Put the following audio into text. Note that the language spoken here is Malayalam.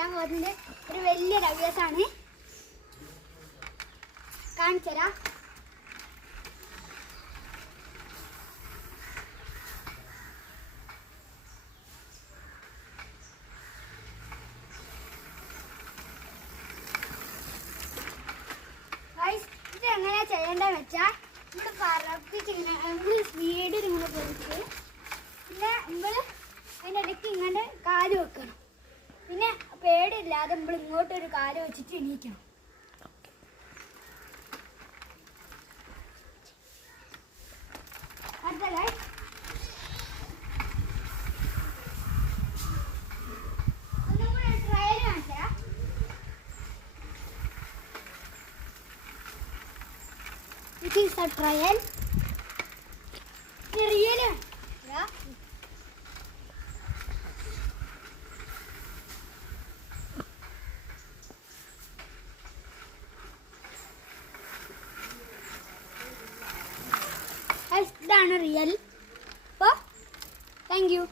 ചെയ്യാൻ പോകുന്നത് ഒരു വലിയൊരു അഭ്യാസമാണ്. കാണിച്ചു തരാം. ഇത് എങ്ങനെയാ ചെയ്യേണ്ടതെന്ന് വെച്ചാൽ നമ്മൾ പറപ്പിച്ചിങ്ങനെ നമ്മൾ സ്പീഡിൽ ഇങ്ങനെ പോയിട്ട് പിന്നെ നമ്മൾ അതിൻ്റെ ഇടയ്ക്ക് ഇങ്ങനെ കാല് വെക്കണം. പിന്നെ പേടിയില്ലാതെ നമ്മൾ ഇങ്ങോട്ടൊരു കാല് വെച്ചിട്ട് എണീക്കണം. അടുത്ത ഒന്നും കൂടെ ട്രയൽ കാണിച്ചാ. This is a trial. Real. Yeah. That's done real. Oh, thank you.